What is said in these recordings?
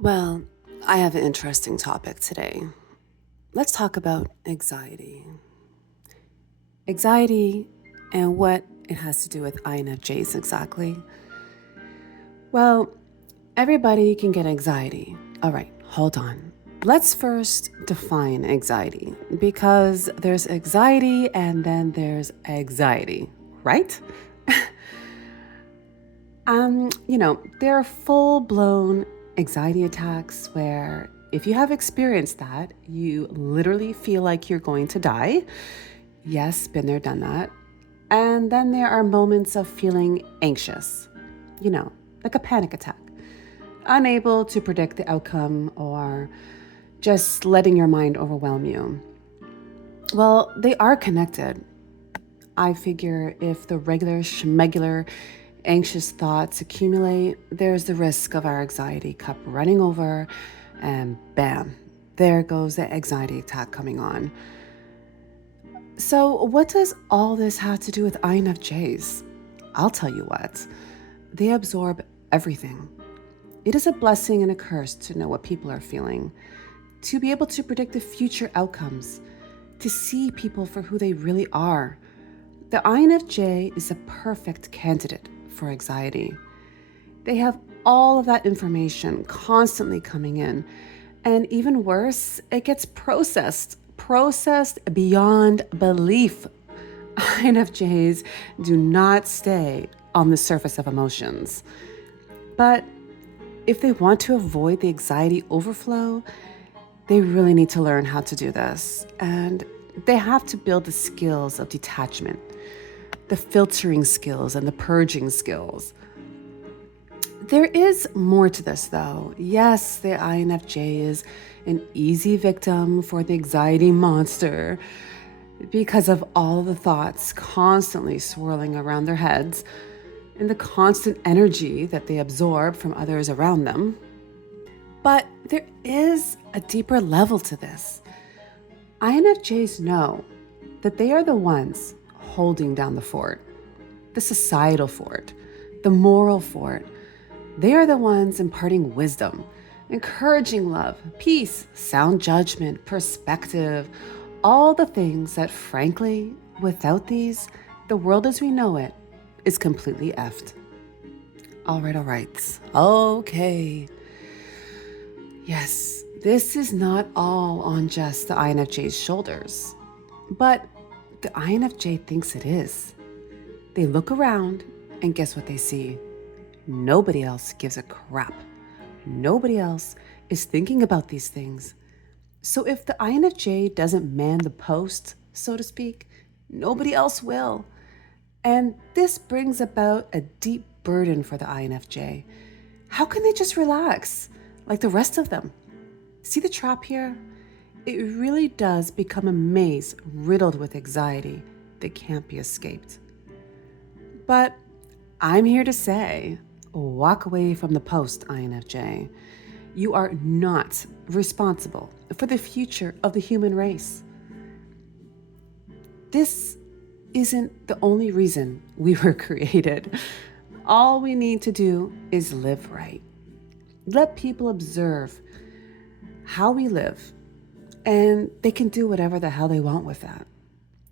Well, I have an interesting topic today. Let's talk about anxiety. Anxiety and what it has to do with INFJs exactly. Well, everybody can get anxiety. All right, hold on. Let's first define anxiety because there's anxiety and then there's anxiety, right? There are full blown anxiety attacks where if you have experienced that, you literally feel like you're going to die. Yes, been there, done that. And then there are moments of feeling anxious, like a panic attack, unable to predict the outcome or just letting your mind overwhelm you. Well, they are connected. I figure if the regular schmegular anxious thoughts accumulate, there's the risk of our anxiety cup running over, and bam, there goes the anxiety attack coming on. So, what does all this have to do with INFJs? I'll tell you what, they absorb everything. It is a blessing and a curse to know what people are feeling, to be able to predict the future outcomes, to see people for who they really are. The INFJ is a perfect candidate for anxiety. They have all of that information constantly coming in. And even worse, it gets processed beyond belief. INFJs do not stay on the surface of emotions. But if they want to avoid the anxiety overflow, they really need to learn how to do this. And they have to build the skills of detachment, the filtering skills, and the purging skills. There is more to this, though. Yes, the INFJ is an easy victim for the anxiety monster because of all the thoughts constantly swirling around their heads and the constant energy that they absorb from others around them. But there is a deeper level to this. INFJs know that they are the ones holding down the fort, the societal fort, the moral fort. They are the ones imparting wisdom, encouraging love, peace, sound judgment, perspective, all the things that, frankly, without these, the world as we know it is completely effed. All right. Okay. Yes, this is not all on just the INFJ's shoulders, but the INFJ thinks it is. They look around and guess what they see? Nobody else gives a crap. Nobody else is thinking about these things. So if the INFJ doesn't man the post, so to speak, nobody else will. And this brings about a deep burden for the INFJ. How can they just relax like the rest of them? See the trap here? It really does become a maze riddled with anxiety that can't be escaped. But I'm here to say, walk away from the post, INFJ. You are not responsible for the future of the human race. This isn't the only reason we were created. All we need to do is live right. Let people observe how we live, and they can do whatever the hell they want with that.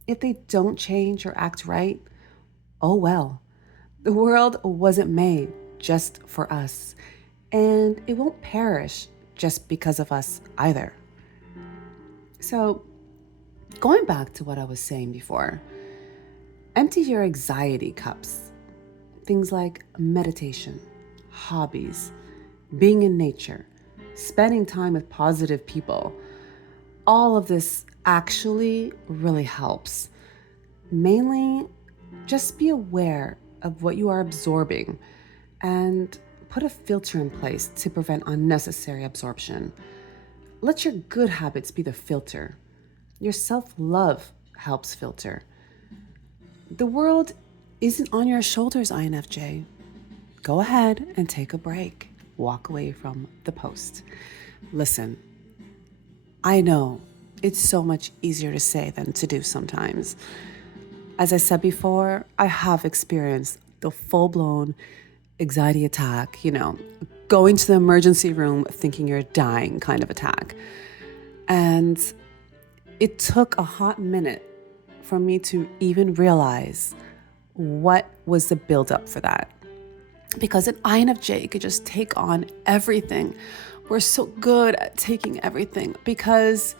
If they don't change or act right, oh well. The world wasn't made just for us, and it won't perish just because of us either. So, going back to what I was saying before, empty your anxiety cups. Things like meditation, hobbies, being in nature, spending time with positive people. All of this actually really helps. Mainly, just be aware of what you are absorbing and put a filter in place to prevent unnecessary absorption. Let your good habits be the filter. Your self-love helps filter. The world isn't on your shoulders, INFJ. Go ahead and take a break. Walk away from the post. Listen, I know it's so much easier to say than to do sometimes. As I said before, I have experienced the full blown anxiety attack, going to the emergency room thinking you're dying kind of attack. And it took a hot minute for me to even realize what was the buildup for that. Because an INFJ could just take on everything. We're so good at taking everything because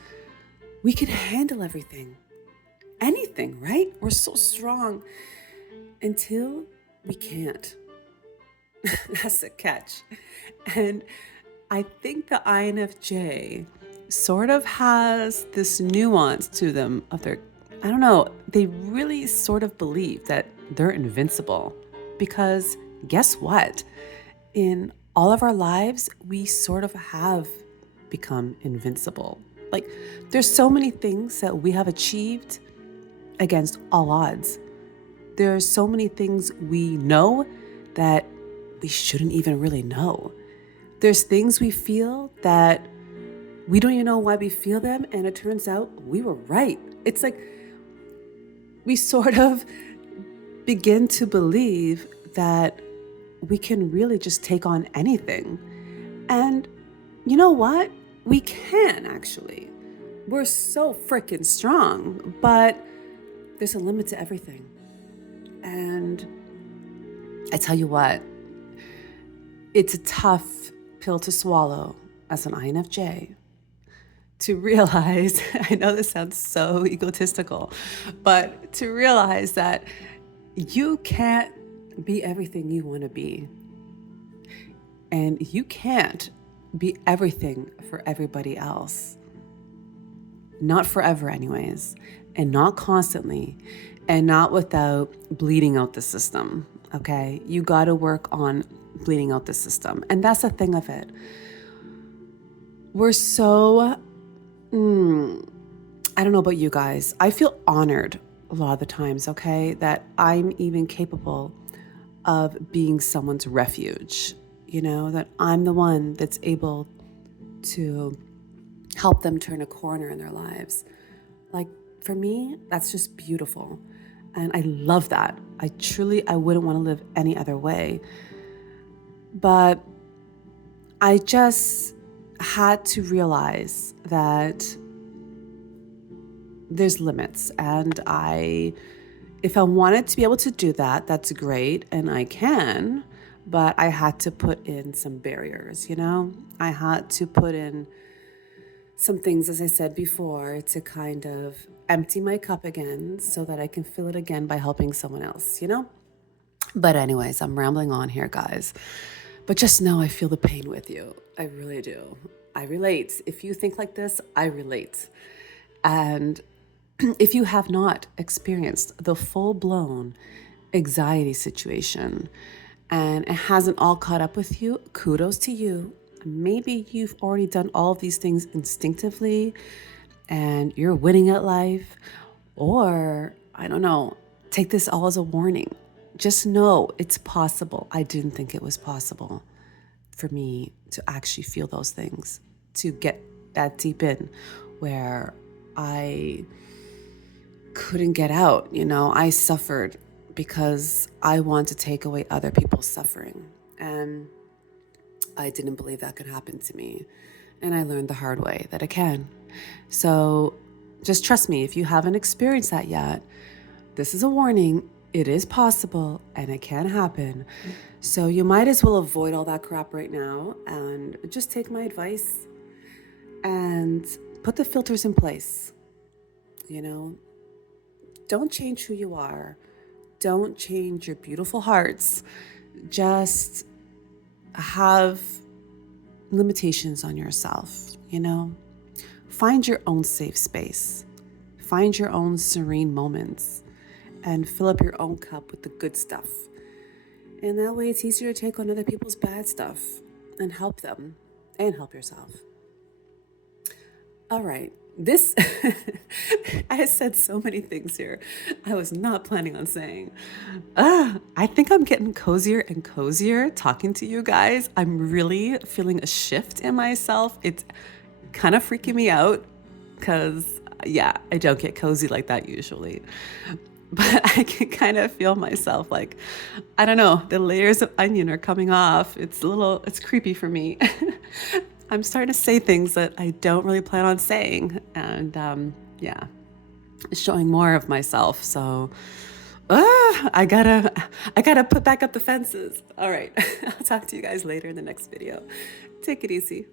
we can handle everything. Anything, right? We're so strong until we can't. That's the catch. And I think the INFJ sort of has this nuance to them of their, I don't know, they really sort of believe that they're invincible. Because guess what? In all of our lives, we sort of have become invincible. Like, there's so many things that we have achieved against all odds. There's so many things we know that we shouldn't even really know. There's things we feel that we don't even know why we feel them, and it turns out we were right. It's like we sort of begin to believe that we can really just take on anything. And you know what? We can actually. We're so freaking strong, but there's a limit to everything. And I tell you what, it's a tough pill to swallow as an INFJ to realize, I know this sounds so egotistical, but to realize that you can't be everything you want to be. And you can't be everything for everybody else. Not forever anyways, and not constantly, and not without bleeding out the system, okay? You got to work on bleeding out the system. And that's the thing of it. We're so, I don't know about you guys. I feel honored a lot of the times, okay, that I'm even capable of being someone's refuge, you know, that I'm the one that's able to help them turn a corner in their lives. Like, for me, that's just beautiful. And I love that. I wouldn't want to live any other way. But I just had to realize that there's limits. And if I wanted to be able to do that, that's great. And I can, but I had to put in some barriers, you know? I had to put in some things, as I said before, to kind of empty my cup again so that I can fill it again by helping someone else, you know? But anyways, I'm rambling on here, guys. But just know I feel the pain with you. I really do. I relate. If you think like this, I relate. And if you have not experienced the full-blown anxiety situation and it hasn't all caught up with you, kudos to you. Maybe you've already done all of these things instinctively and you're winning at life. Or, I don't know, take this all as a warning. Just know it's possible. I didn't think it was possible for me to actually feel those things, to get that deep in where I couldn't get out. You know, I suffered because I want to take away other people's suffering. And I didn't believe that could happen to me. And I learned the hard way that it can. So just trust me, if you haven't experienced that yet, this is a warning. It is possible and it can happen. So you might as well avoid all that crap right now and just take my advice and put the filters in place. You know, don't change who you are. Don't change your beautiful hearts. Just have limitations on yourself, you know? Find your own safe space. Find your own serene moments and fill up your own cup with the good stuff. And that way it's easier to take on other people's bad stuff and help them and help yourself. All right. This, I said so many things here I was not planning on saying. I think I'm getting cozier and cozier talking to you guys. I'm really feeling a shift in myself. It's kind of freaking me out because, yeah, I don't get cozy like that usually. but I can kind of feel myself like, I don't know, the layers of onion are coming off. It's creepy for me. I'm starting to say things that I don't really plan on saying. And yeah, showing more of myself. So I gotta put back up the fences. All right. I'll talk to you guys later in the next video. Take it easy.